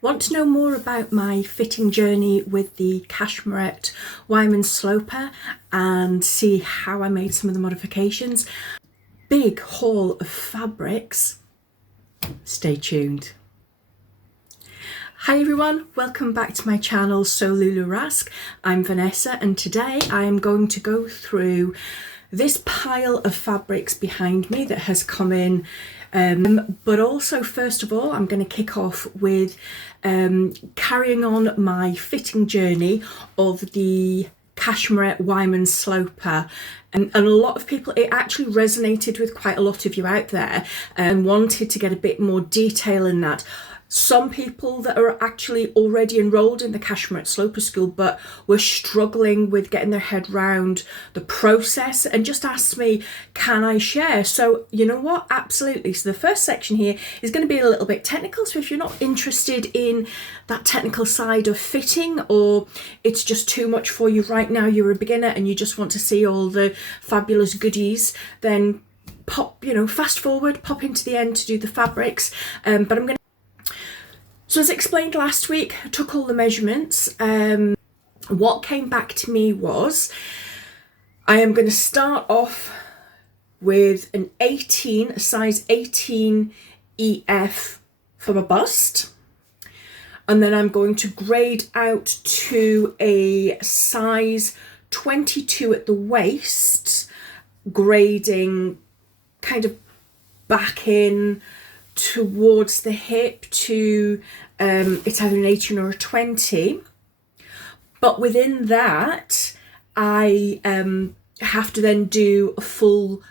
Want to know more about my fitting journey with the Cashmerette Wyman Sloper and see how I made some of the modifications? Big haul of fabrics. Stay tuned. Hi everyone, welcome back to my channel So Lulu Rask. I'm Vanessa and today I am going to go through this pile of fabrics behind me that has come in, but also first of all I'm going to kick off with carrying on my fitting journey of the Cashmerette Wyman Sloper. And a lot of people, it actually resonated with quite a lot of you out there and wanted to get a bit more detail in that. Some people that are actually already enrolled in the Cashmerette Sloper School but were struggling with getting their head round the process and just asked me, can I share? So you know what, absolutely. So the first section here is going to be a little bit technical, so if you're not interested in that technical side of fitting, or it's just too much for you right now, you're a beginner and you just want to see all the fabulous goodies, then pop, fast forward, pop into the end to do the fabrics. But I'm going to, so as explained last week, I took all the measurements. What came back to me was, I am going to start off with an 18, a size 18 EF for my bust. And then I'm going to grade out to a size 22 at the waist, grading kind of back in towards the hip to it's either an 18 or a 20, but within that I have to then do a full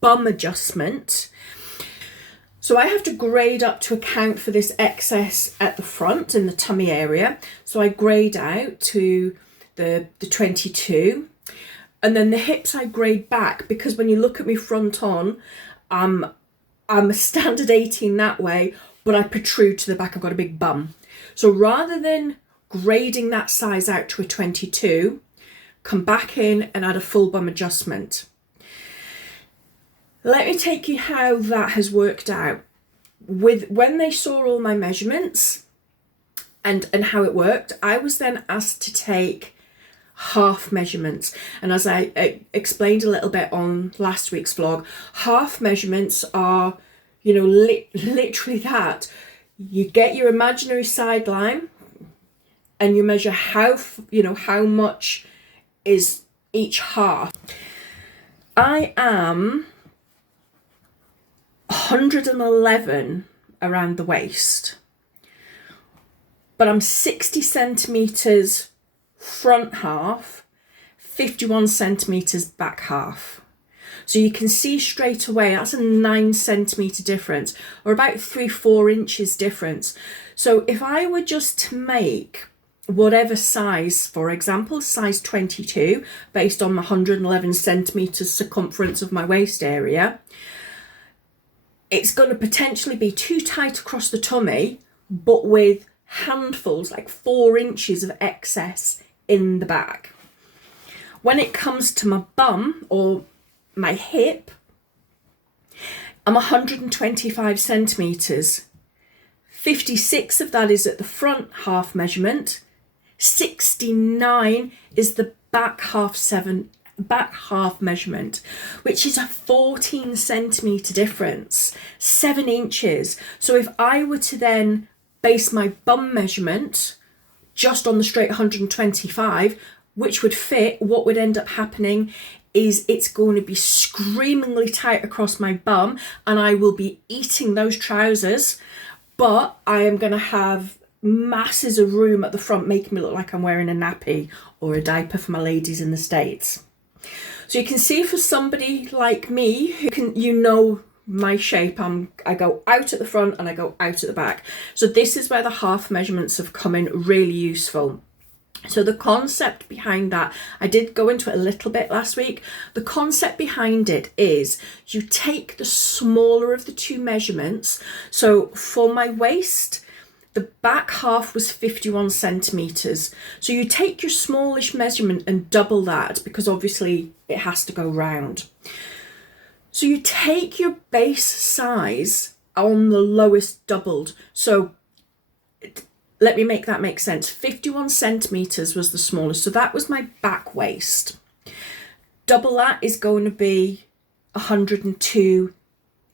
bum adjustment. So I have to grade up to account for this excess at the front in the tummy area. So I grade out to the 22, and then the hips I grade back, because when you look at me front on, I'm a standard 18 that way, but I protrude to the back. I've got a big bum. So rather than grading that size out to a 22, come back in and add a full bum adjustment. Let me take you how that has worked out. When they saw all my measurements and how it worked, I was then asked to take half measurements. And as I explained a little bit on last week's vlog, half measurements are, literally that. You get your imaginary sideline and you measure how much is each half. I am 111 around the waist, but I'm 60 centimeters front half, 51 centimeters back half. So you can see straight away that's a 9 centimeter difference, or about 3-4 inches difference. So if I were just to make whatever size, for example size 22, based on my 111 centimeters circumference of my waist area, it's going to potentially be too tight across the tummy, but with handfuls, like 4 inches of excess in the back. When it comes to my bum or my hip, I'm 125 centimeters. 56 of that is at the front half measurement. 69 is the back half measurement, which is a 14 centimeter difference, 7 inches. So if I were to then base my bum measurement just on the straight 125, which would fit, what would end up happening is it's going to be screamingly tight across my bum and I will be eating those trousers, but I am going to have masses of room at the front, making me look like I'm wearing a nappy or a diaper for my ladies in the States. So you can see, for somebody like me who can, my shape, I go out at the front and I go out at the back. So this is where the half measurements have come in really useful. So the concept behind that, I did go into it a little bit last week. The concept behind it is you take the smaller of the two measurements. So for my waist, the back half was 51 centimeters. So you take your smallish measurement and double that, because obviously it has to go round. So you take your base size on the lowest doubled. So let me make that make sense. 51 centimeters was the smallest. So that was my back waist. Double that is going to be 102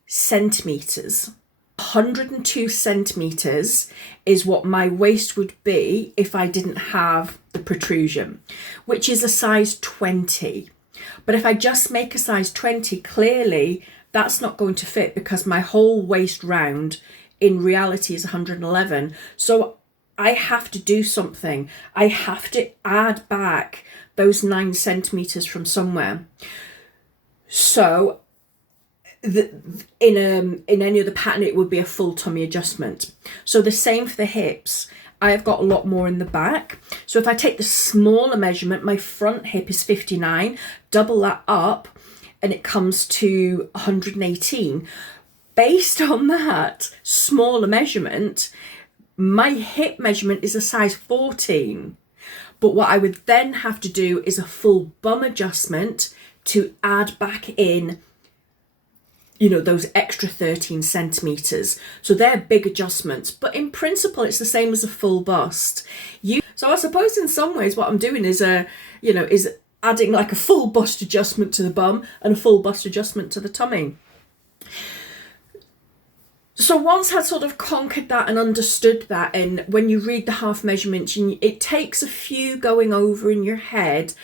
centimeters. 102 centimeters is what my waist would be if I didn't have the protrusion, which is a size 20. But if I just make a size 20, clearly that's not going to fit because my whole waist round in reality is 111. So I have to do something. I have to add back those 9 centimeters from somewhere. So in any other pattern, it would be a full tummy adjustment. So the same for the hips. I have got a lot more in the back. So if I take the smaller measurement, my front hip is 59, double that up, and it comes to 118. Based on that smaller measurement, my hip measurement is a size 14. But what I would then have to do is a full bum adjustment to add back in, you know, those extra 13 centimeters. So they're big adjustments, but in principle, it's the same as a full bust. So I suppose in some ways what I'm doing is is adding like a full bust adjustment to the bum and a full bust adjustment to the tummy. So once I'd sort of conquered that and understood that, and when you read the half measurements, it takes a few going over in your head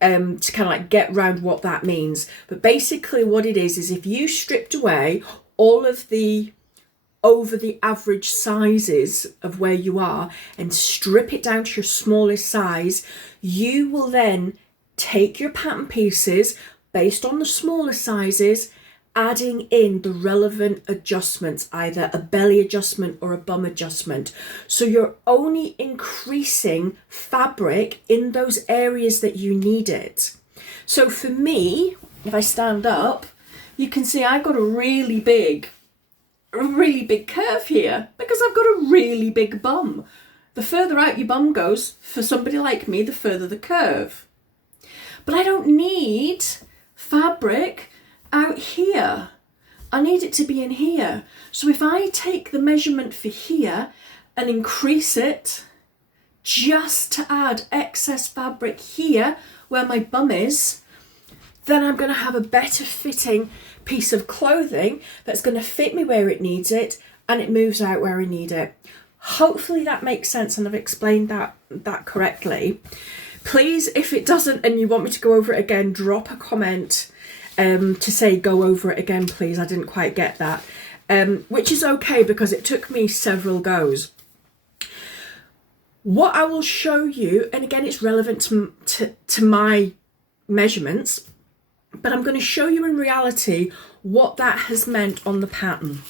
to kind of like get around what that means. But basically what it is if you stripped away all of the over the average sizes of where you are and strip it down to your smallest size, you will then take your pattern pieces based on the smaller sizes, adding in the relevant adjustments, either a belly adjustment or a bum adjustment. So you're only increasing fabric in those areas that you need it. So for me, if I stand up, you can see I've got a really big curve here because I've got a really big bum. The further out your bum goes, for somebody like me, the further the curve. But I don't need fabric out here. I need it to be in here. So if I take the measurement for here and increase it just to add excess fabric here where my bum is, then I'm going to have a better fitting piece of clothing that's going to fit me where it needs it and it moves out where I need it. Hopefully that makes sense and I've explained that correctly. Please, if it doesn't and you want me to go over it again, drop a comment to say go over it again, please. I didn't quite get that, which is okay because it took me several goes. What I will show you, and again it's relevant to my measurements, but I'm going to show you in reality what that has meant on the pattern.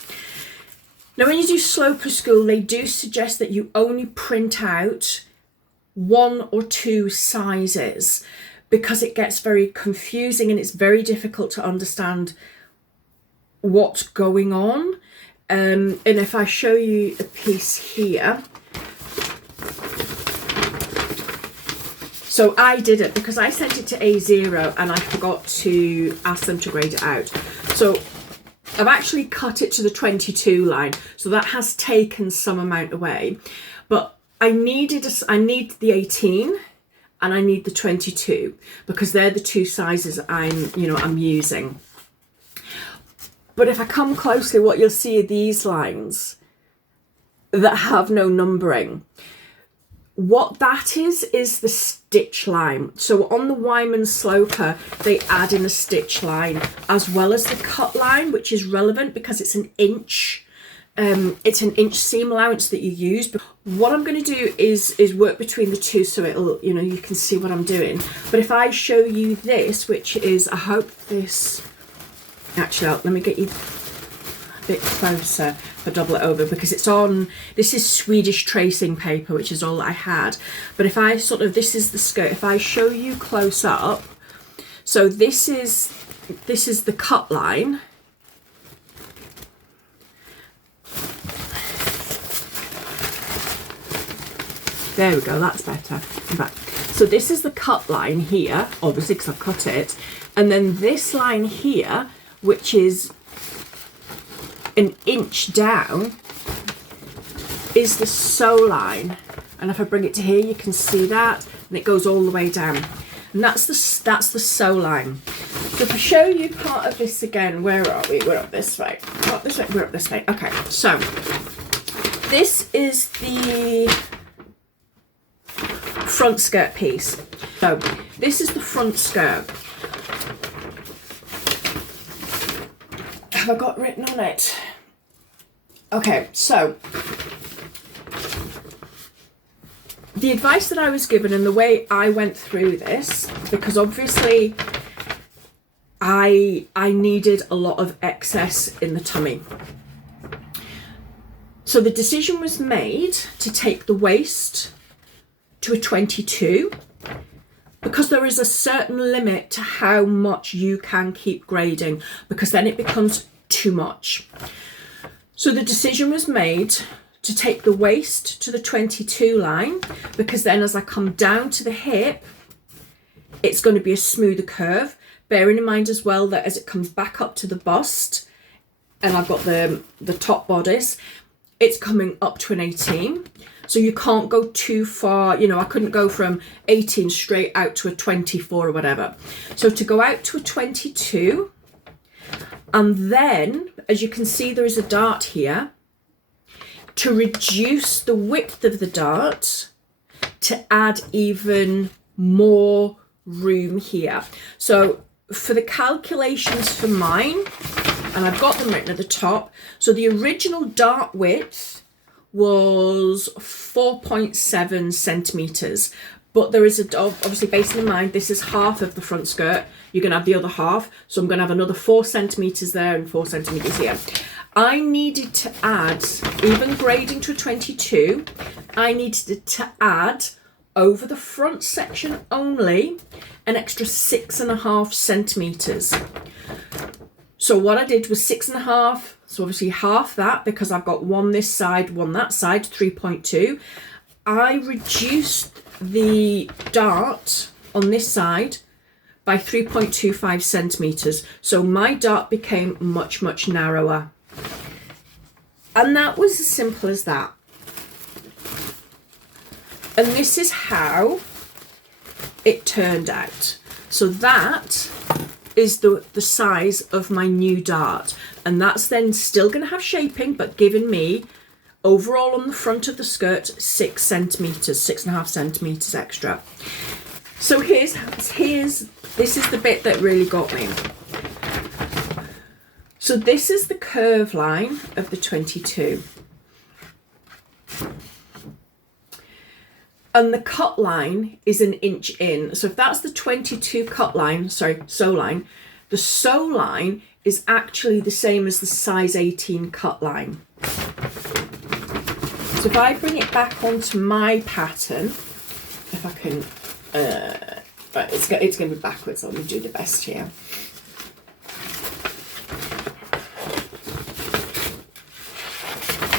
Now when you do Sloper School, they do suggest that you only print out 1 or 2 sizes, because it gets very confusing and it's very difficult to understand what's going on. And if I show you a piece here, so I did it because I sent it to A0 and I forgot to ask them to grade it out. So I've actually cut it to the 22 line, so that has taken some amount away. But I need the 18 and I need the 22 because they're the 2 sizes I'm using. But if I come closely, what you'll see are these lines that have no numbering. What that is the stitch line. So on the Wyman Sloper, they add in a stitch line as well as the cut line, which is relevant because it's an inch. It's an inch seam allowance that you use. But what I'm going to do is work between the two so it'll, you can see what I'm doing. But if I show you this, which is, I hope this, actually, let me get you a bit closer if I double it over because it's on, this is Swedish tracing paper, which is all I had. But if I this is the skirt, if I show you close up, so this is the cut line. There we go, that's better. In fact, so this is the cut line here, obviously because I've cut it. And then this line here, which is an inch down, is the sew line. And if I bring it to here, you can see that, and it goes all the way down. And that's the sew line. So if I show you part of this again, where are we? We're up this way. Up this way, we're up this way. Okay, so this is the front skirt piece. So this is the front skirt. Have I got written on it? Okay, so the advice that I was given and the way I went through this, because obviously I needed a lot of excess in the tummy. So the decision was made to take the waist to a 22, because there is a certain limit to how much you can keep grading, because then it becomes too much. So the decision was made to take the waist to the 22 line, because then as I come down to the hip, it's going to be a smoother curve. Bearing in mind as well that as it comes back up to the bust, and I've got the top bodice, it's coming up to an 18. So you can't go too far, you know, I couldn't go from 18 straight out to a 24 or whatever. So to go out to a 22, and then, as you can see, there is a dart here, to reduce the width of the dart to add even more room here. So for the calculations for mine, and I've got them written at the top, so the original dart width was 4.7 centimeters, but there is obviously, based in mind this is half of the front skirt, you're going to have the other half, so I'm going to have another 4 centimeters there and 4 centimeters here. I needed to add, even grading to a 22, I needed to add over the front section only an extra 6.5 centimeters. So what I did was 6.5, so obviously half that, because I've got one this side, one that side, 3.2. I reduced the dart on this side by 3.25 centimeters. So my dart became much, much narrower. And that was as simple as that. And this is how it turned out. So that is the size of my new dart. And that's then still going to have shaping, but giving me overall on the front of the skirt 6 centimeters, 6.5 centimeters extra. So this is the bit that really got me. So this is the curve line of the 22. And the cut line is an inch in. So if that's the 22 cut line, sorry, sew line, the sew line is actually the same as the size 18 cut line. So if I bring it back onto my pattern, if I can, right, it's going to be backwards, so let me do the best here.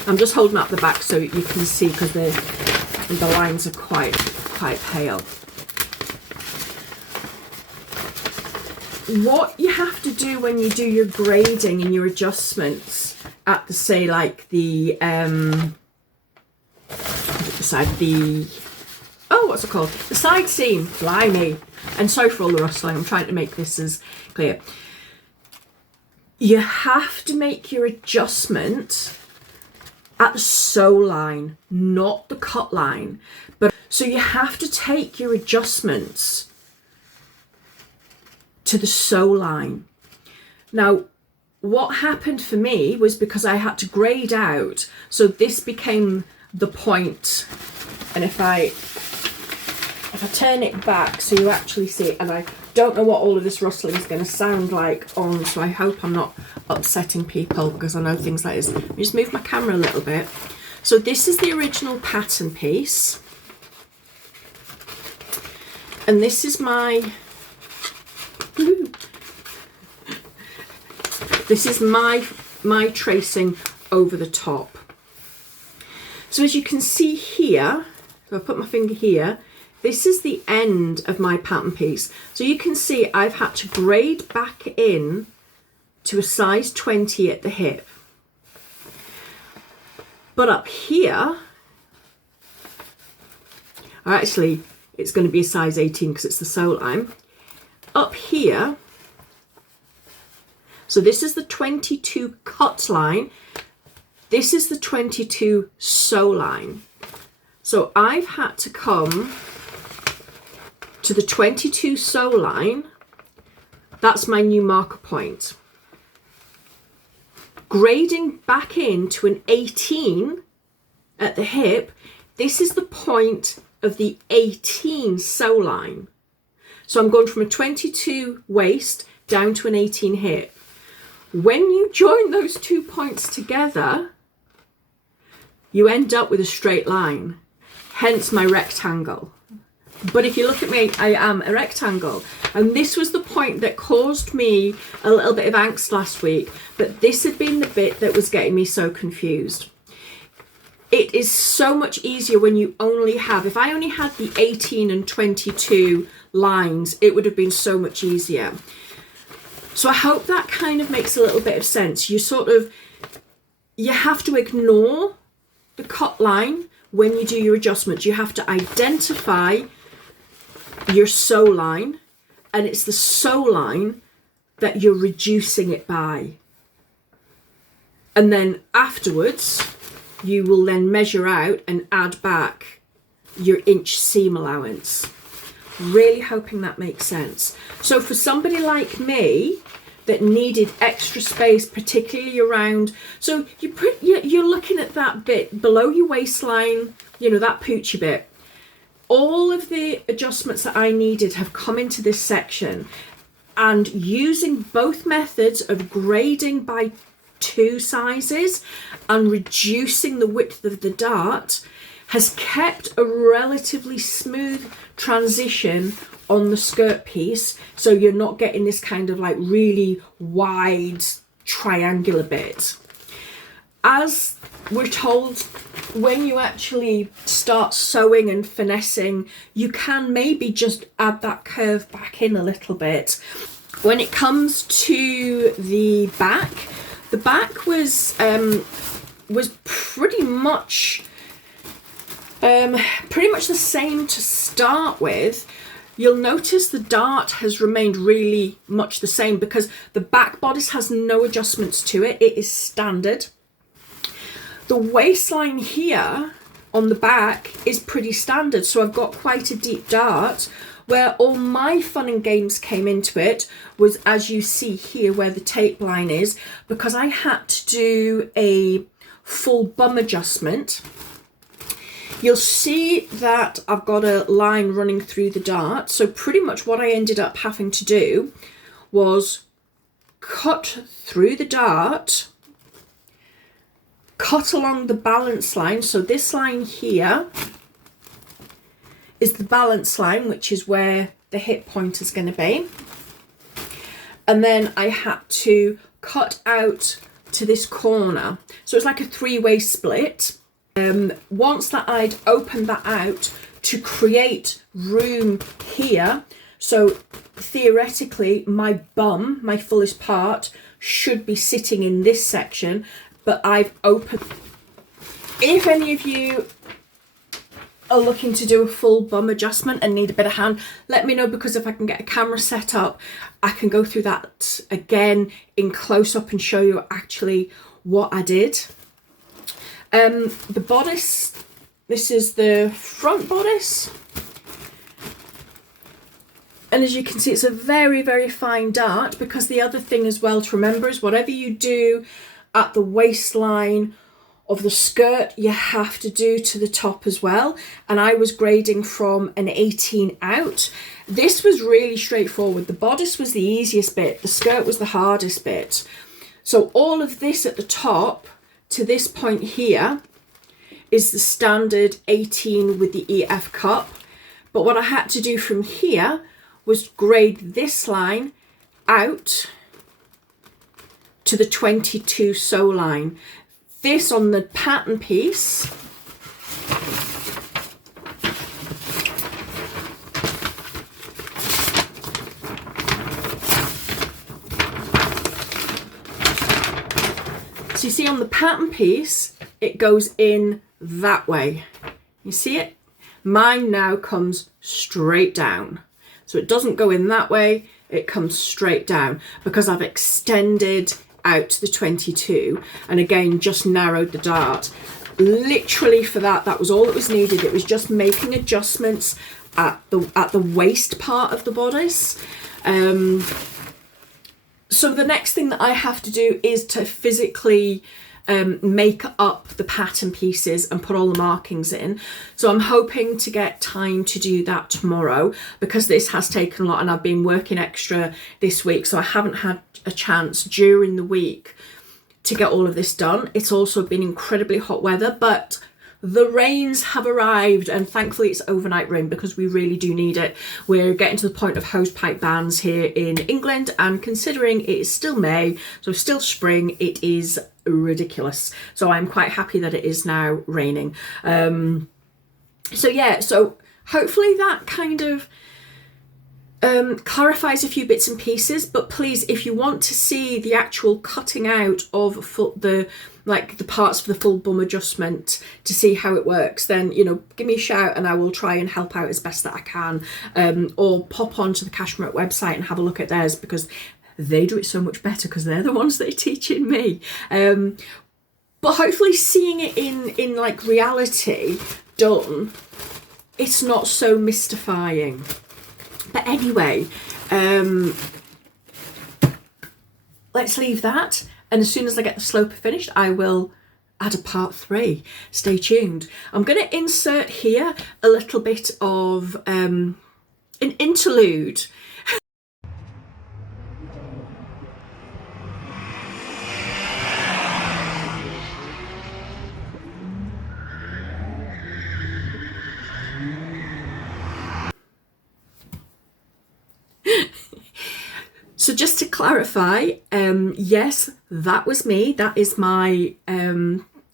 I'm just holding up the back so you can see, because the lines are quite pale. What you have to do when you do your grading and your adjustments at the, say, like the side seam, blimey, and sorry for all the rustling, I'm trying to make this as clear. You have to make your adjustment at the sew line, not the cut line. But so you have to take your adjustments to the sew line. Now, what happened for me was, because I had to grade out, so this became the point. And if I turn it back so you actually see it, and I don't know what all of this rustling is going to sound like on, so I hope I'm not upsetting people, because I know things like this. Let me just move my camera a little bit. So this is the original pattern piece, and this is my my tracing over the top. So as you can see here, so I put my finger here, this is the end of my pattern piece. So you can see I've had to grade back in to a size 20 at the hip. But up here, or actually it's going to be a size 18 because it's the sew line. Up here, so this is the 22 cut line, this is the 22 sew line. So I've had to come to the 22 sew line, that's my new marker point. Grading back into an 18 at the hip, this is the point of the 18 sew line. So I'm going from a 22 waist down to an 18 hip. When you join those 2 points together, you end up with a straight line, hence my rectangle. But if you look at me, I am a rectangle. And this was the point that caused me a little bit of angst last week, but this had been the bit that was getting me so confused. It is so much easier when you only have, if I only had the 18 and 22 lines, it would have been so much easier. So I hope that kind of makes a little bit of sense. You have to ignore the cut line when you do your adjustments. You have to identify your sew line, and it's the sew line that you're reducing it by. And then afterwards, you will then measure out and add back your inch seam allowance. Really hoping that makes sense. So for somebody like me that needed extra space, particularly around, so you're looking at that bit below your waistline, you know, that poochy bit. All of the adjustments that I needed have come into this section, and using both methods of grading by 2 sizes and reducing the width of the dart has kept a relatively smooth transition on the skirt piece, so you're not getting this kind of like really wide triangular bit. As we're told, when you actually start sewing and finessing, you can maybe just add that curve back in a little bit. When it comes to the back was pretty much the same to start with. You'll notice the dart has remained really much the same because the back bodice has no adjustments to it. It is standard. The waistline here on the back is pretty standard. So I've got quite a deep dart. Where all my fun and games came into it was, as you see here where the tape line is, because I had to do a full bum adjustment. You'll see that I've got a line running through the dart. So pretty much what I ended up having to do was cut through the dart, cut along the balance line. So this line here is the balance line, which is where the hip point is going to be. And then I had to cut out to this corner. So it's like a 3-way split. Once that I'd opened that out to create room here, so theoretically my bum, my fullest part, should be sitting in this section, but I've opened. If any of you are looking to do a full bum adjustment and need a bit of hand, let me know, because if I can get a camera set up, I can go through that again in close up and show you actually what I did. The bodice, this is the front bodice, and as you can see, it's a very, very fine dart, because the other thing as well to remember is whatever you do at the waistline of the skirt, you have to do to the top as well. And I was grading from an 18 out. This was really straightforward. The bodice was the easiest bit, the skirt was the hardest bit. So all of this at the top to this point here is the standard 18 with the EF cup. But what I had to do from here was grade this line out to the 22 sew line. This on the pattern piece so you see on the pattern piece it goes in that way. You see it? Mine now comes straight down. So it doesn't go in that way, it comes straight down because I've extended out to the 22 and again just narrowed the dart. Literally for that was all that was needed. It was just making adjustments at the waist part of the bodice. So the next thing that I have to do is to physically make up the pattern pieces and put all the markings in. So I'm hoping to get time to do that tomorrow because this has taken a lot and I've been working extra this week, so I haven't had a chance during the week to get all of this done. It's also been incredibly hot weather, but the rains have arrived and thankfully it's overnight rain because we really do need it. We're getting to the point of hosepipe bans here in England, and considering it is still May, so still spring, it is ridiculous. So I'm quite happy that it is now raining. So yeah, so hopefully that kind of clarifies a few bits and pieces, but please, if you want to see the actual cutting out of the parts for the full bum adjustment to see how it works, then, you know, give me a shout and I will try and help out as best that I can, or pop onto the Cashmere website and have a look at theirs because they do it so much better because they're the ones that are teaching me. But hopefully seeing it in like reality done, it's not so mystifying. But anyway, let's leave that. And as soon as I get the sloper finished, I will add a part 3. Stay tuned. I'm going to insert here a little bit of an interlude. So just to clarify, yes, that was me. That is my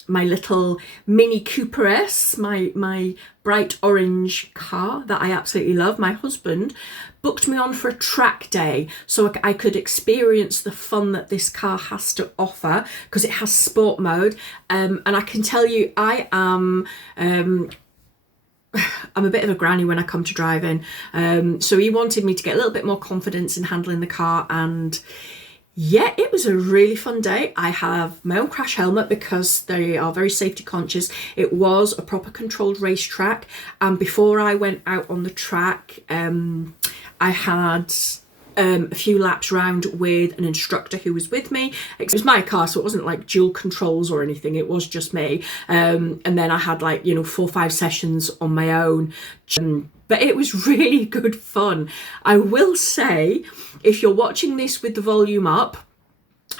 my little Mini Cooper S, my bright orange car that I absolutely love. My husband booked me on for a track day so I could experience the fun that this car has to offer because it has sport mode. And I can tell you, I'm a bit of a granny when I come to driving, so he wanted me to get a little bit more confidence in handling the car, and yeah, it was a really fun day. I have my own crash helmet because they are very safety conscious. It was a proper controlled racetrack, and before I went out on the track, I had a few laps round with an instructor who was with me. It was my car, so it wasn't like dual controls or anything, it was just me. And then I had like, you know, 4 or 5 sessions on my own. But it was really good fun. I will say, if you're watching this with the volume up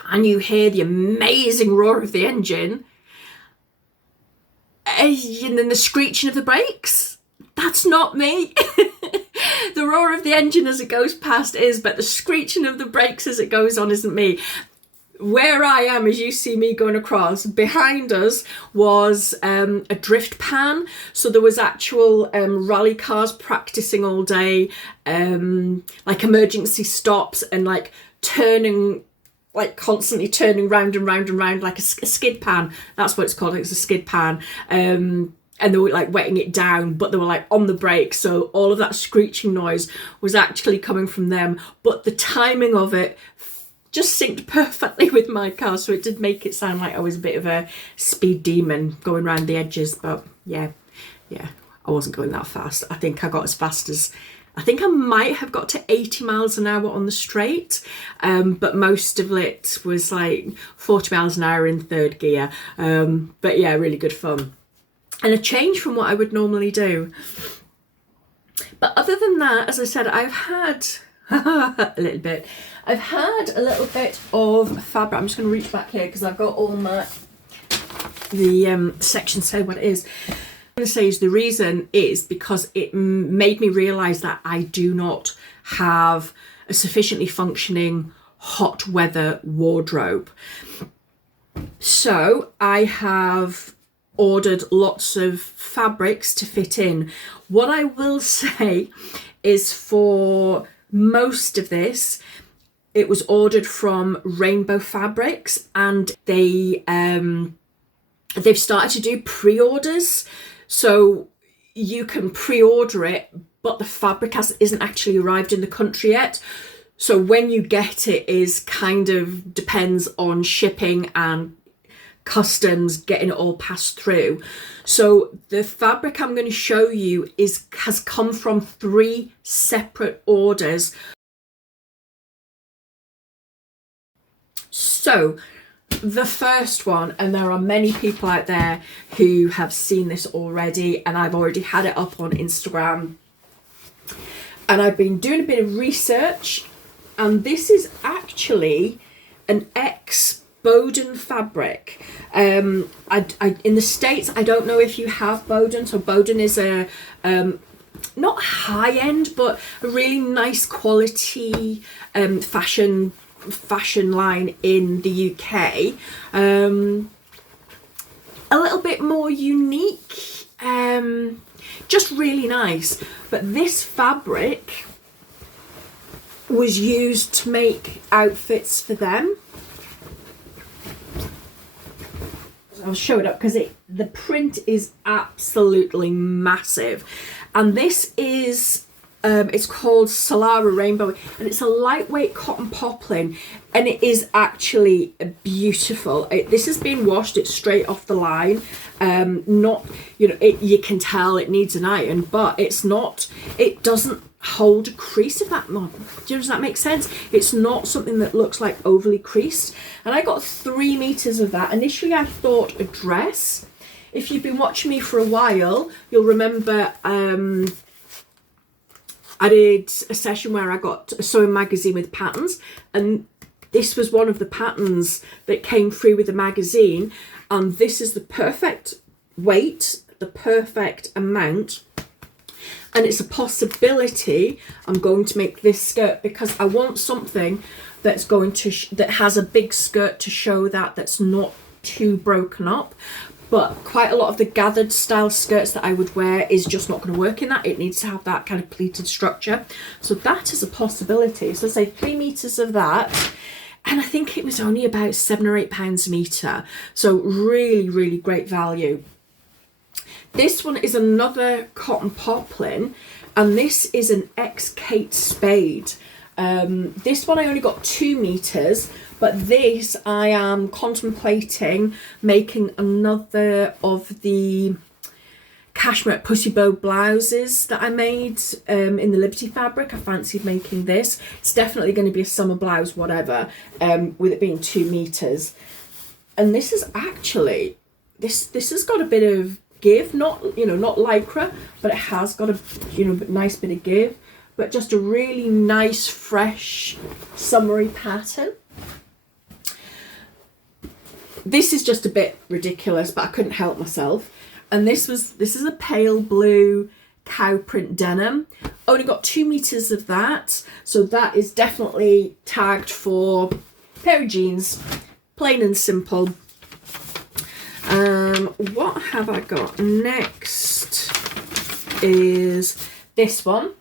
and you hear the amazing roar of the engine and then the screeching of the brakes, that's not me. The roar of the engine as it goes past is, but the screeching of the brakes as it goes on isn't me. Where I am, as you see me going across, behind us was a drift pan. So there was actual rally cars practicing all day, like emergency stops and like turning, like constantly turning round and round and round like a skid pan. That's what it's called. It's a skid pan. And they were like wetting it down, but they were like on the brakes. So all of that screeching noise was actually coming from them. But the timing of it just synced perfectly with my car. So it did make it sound like I was a bit of a speed demon going around the edges. But yeah, I wasn't going that fast. I think I got as fast as, I think I might have got to 80 miles an hour on the straight. But most of it was like 40 miles an hour in 3rd gear. But yeah, really good fun. And a change from what I would normally do. But other than that, as I said, I've had a little bit of fabric. I'm just going to reach back here because I've got all the section say what it is. I'm going to say is the reason is because it made me realise that I do not have a sufficiently functioning hot weather wardrobe. So I have ordered lots of fabrics to fit in. What I will say is for most of this, it was ordered from Rainbow Fabrics, and they've started to do pre-orders. So you can pre-order it, but the fabric isn't actually arrived in the country yet. So when you get it is kind of depends on shipping and customs getting it all passed through. So the fabric I'm going to show you has come from 3 separate orders. So the first one, and there are many people out there who have seen this already, and I've already had it up on Instagram, and I've been doing a bit of research, and this is actually an ex-Bowden fabric. In the States, I don't know if you have Bowden. So Bowden is a not high-end, but a really nice quality fashion line in the UK. A little bit more unique, just really nice. But this fabric was used to make outfits for them. I'll show it up because the print is absolutely massive, and this is it's called Solara Rainbow, and it's a lightweight cotton poplin, and it is actually beautiful. This has been washed, it's straight off the line. Not, you know, you can tell it needs an iron, but it doesn't hold a crease, does that make sense? It's not something that looks like overly creased. And I got 3 meters of that. Initially I thought a dress. If you've been watching me for a while, you'll remember I did a session where I got a sewing magazine with patterns, and this was one of the patterns that came through with the magazine, and this is the perfect weight, the perfect amount, and it's a possibility I'm going to make this skirt, because I want something that's going to that has a big skirt to show that's not too broken up. But quite a lot of the gathered style skirts that I would wear is just not going to work in that. It needs to have that kind of pleated structure. So that is a possibility. So say 3 meters of that. And I think it was only about £7 or £8 a meter. So really, really great value. This one is another cotton poplin, and this is an ex-Kate Spade. This one I only got 2 meters, but this I am contemplating making another of the cashmere pussy bow blouses that I made in the Liberty fabric. I fancied making this. It's definitely going to be a summer blouse, whatever, with it being 2 meters. And this is actually, this has got a bit of give, not lycra, but it has got a nice bit of give, but just a really nice fresh summery pattern. This is just a bit ridiculous, but I couldn't help myself. And this is a pale blue cow print denim. Only got 2 meters of that, so that is definitely tagged for a pair of jeans, plain and simple. What have I got next is this one.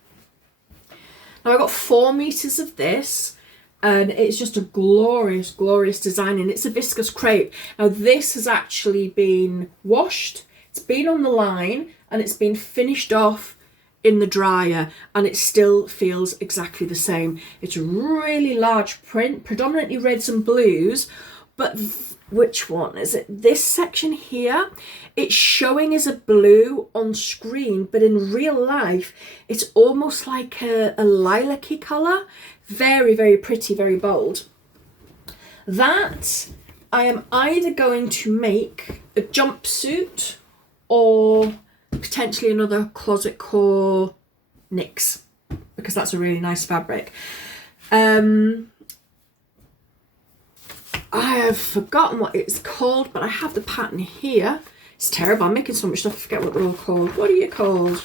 Now I got 4 meters of this, and it's just a glorious, glorious design, and it's a viscose crepe. Now this has actually been washed, it's been on the line, and it's been finished off in the dryer, and it still feels exactly the same. It's a really large print, predominantly reds and blues, but which one is it? This section here, it's showing as a blue on screen, but in real life it's almost like a lilac-y colour. Very, very pretty, very bold. That I am either going to make a jumpsuit or potentially another closet core knits, because that's a really nice fabric. I have forgotten what it's called, but I have the pattern here. It's terrible. I'm making so much stuff, I forget what they're all called. What are you called?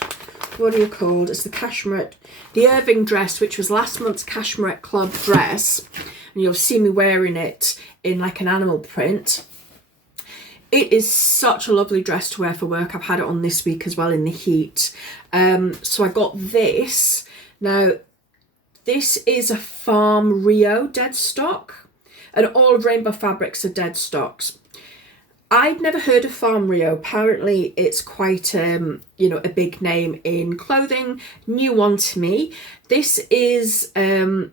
What are you called? It's the Cashmere, the Irving dress, which was last month's Cashmere Club dress. And you'll see me wearing it in like an animal print. It is such a lovely dress to wear for work. I've had it on this week as well in the heat. So I got this. Now, this is a Farm Rio dead stock. And all of Rainbow Fabrics are dead stocks. I'd never heard of Farm Rio. Apparently it's quite, you know, a big name in clothing. New one to me. This is a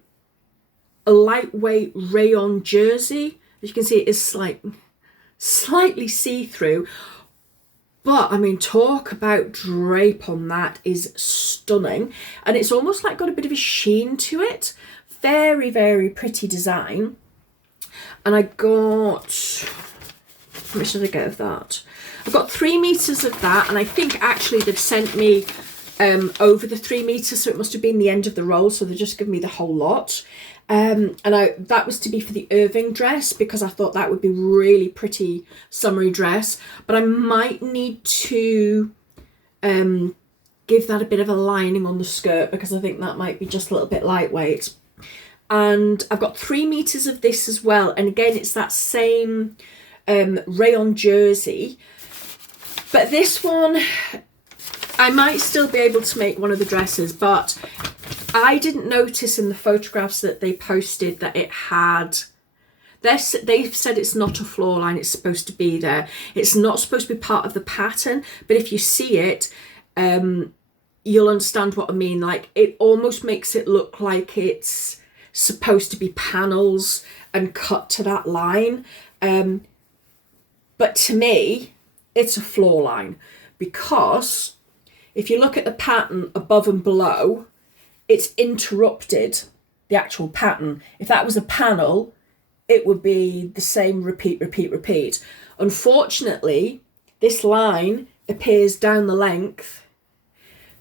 lightweight rayon jersey. As you can see, it is slightly see-through. But, I mean, talk about drape on that is stunning. And it's almost like got a bit of a sheen to it. Very, very pretty design. And I got... how much did I get of that? I got 3 meters of that, and I think actually they'd sent me over the 3 meters, so it must have been the end of the roll, so they just given me the whole lot. And that was to be for the Irving dress, because I thought that would be really pretty summery dress. But I might need to give that a bit of a lining on the skirt, because I think that might be just a little bit lightweight. And I've got 3 meters of this as well, and again it's that same rayon jersey, but this one I might still be able to make one of the dresses, but I didn't notice in the photographs that they posted that it had, they've said it's not a floor line, it's supposed to be there, it's not supposed to be part of the pattern, but if you see it you'll understand what I mean. Like, it almost makes it look like it's supposed to be panels and cut to that line. But to me, it's a floor line, because if you look at the pattern above and below, it's interrupted the actual pattern. If that was a panel, it would be the same repeat, repeat, repeat. Unfortunately, this line appears down the length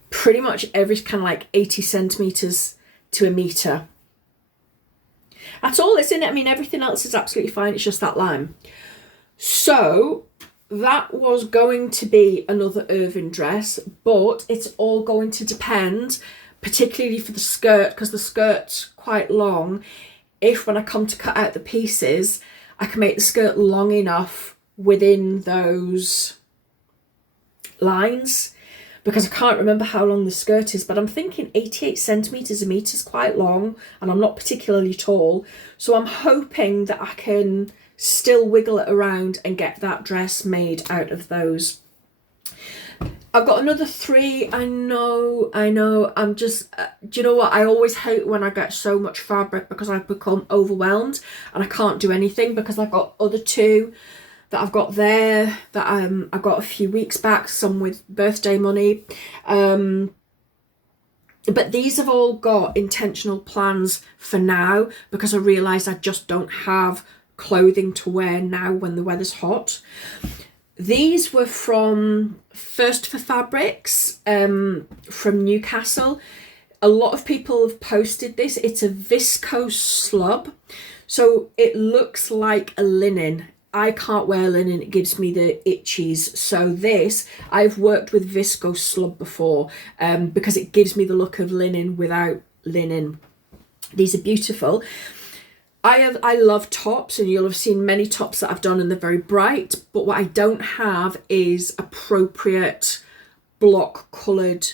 pretty much every kind of like 80 centimeters to a meter. That's all that's in it. I mean, everything else is absolutely fine. It's just that line. So that was going to be another Irving dress, but it's all going to depend, particularly for the skirt, because the skirt's quite long. If when I come to cut out the pieces, I can make the skirt long enough within those lines, because I can't remember how long the skirt is, but I'm thinking 88 centimeters a meter is quite long, and I'm not particularly tall. So I'm hoping that I can still wiggle it around and get that dress made out of those. I've got another 3. I know, I'm just, do you know what? I always hate when I get so much fabric, because I've become overwhelmed and I can't do anything, because I've got other 2 that I've got there that I got a few weeks back, some with birthday money. But these have all got intentional plans for now, because I realised I just don't have clothing to wear now when the weather's hot. These were from First for Fabrics from Newcastle. A lot of people have posted this. It's a viscose slub, so it looks like a linen. I can't wear linen, it gives me the itchies. So this, I've worked with viscose slub before, because it gives me the look of linen without linen. These are beautiful. I love tops, and you'll have seen many tops that I've done, and they're very bright, but what I don't have is appropriate block coloured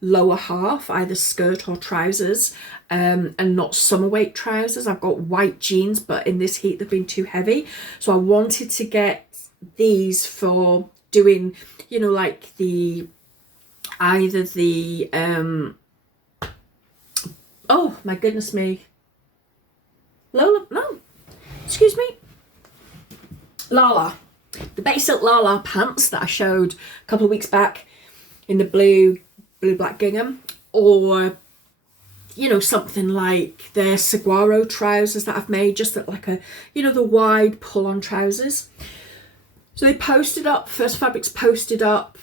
lower half, either skirt or trousers, and not summer weight trousers. I've got white jeans, but in this heat they've been too heavy, so I wanted to get these for doing, you know, like the either the oh my goodness me, Lola, no, excuse me, Lala, the basic Lala pants that I showed a couple of weeks back in the blue black gingham, or you know, something like the saguaro trousers that I've made, just like a, you know, the wide pull-on trousers. So they posted up, First Fabrics posted up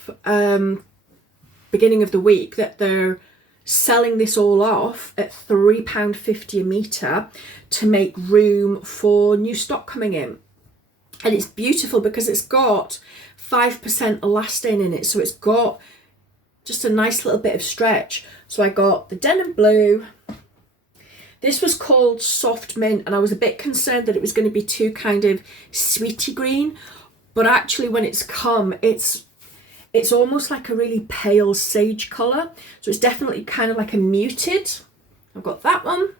beginning of the week that they're selling this all off at £3.50 a metre to make room for new stock coming in. And it's beautiful because it's got 5% elastane in it, so it's got just a nice little bit of stretch. So I got the denim blue. This was called Soft Mint, and I was a bit concerned that it was going to be too kind of sweetie green, but actually when it's come, it's almost like a really pale sage colour. So it's definitely kind of like a muted. I've got that one.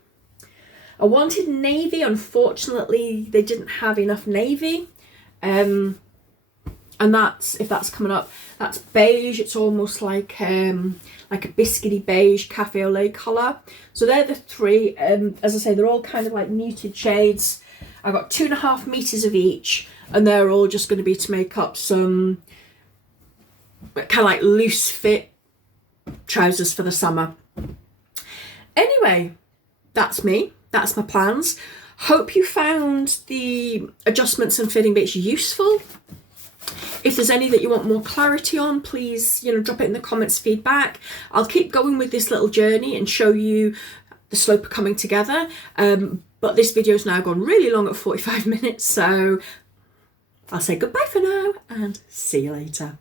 I wanted navy. Unfortunately, they didn't have enough navy. and that's, if that's coming up, that's beige. It's almost like a biscuity beige cafe au lait colour. So they're the three. As I say, they're all kind of like muted shades. I've got 2.5 meters of each, and they're all just going to be to make up some kind of like loose fit trousers for the summer. Anyway, that's me. That's my plans. Hope you found the adjustments and fitting bits useful. If there's any that you want more clarity on, please, you know, drop it in the comments, feedback. I'll keep going with this little journey and show you the sloper coming together. But this video's now gone really long at 45 minutes, so I'll say goodbye for now and see you later.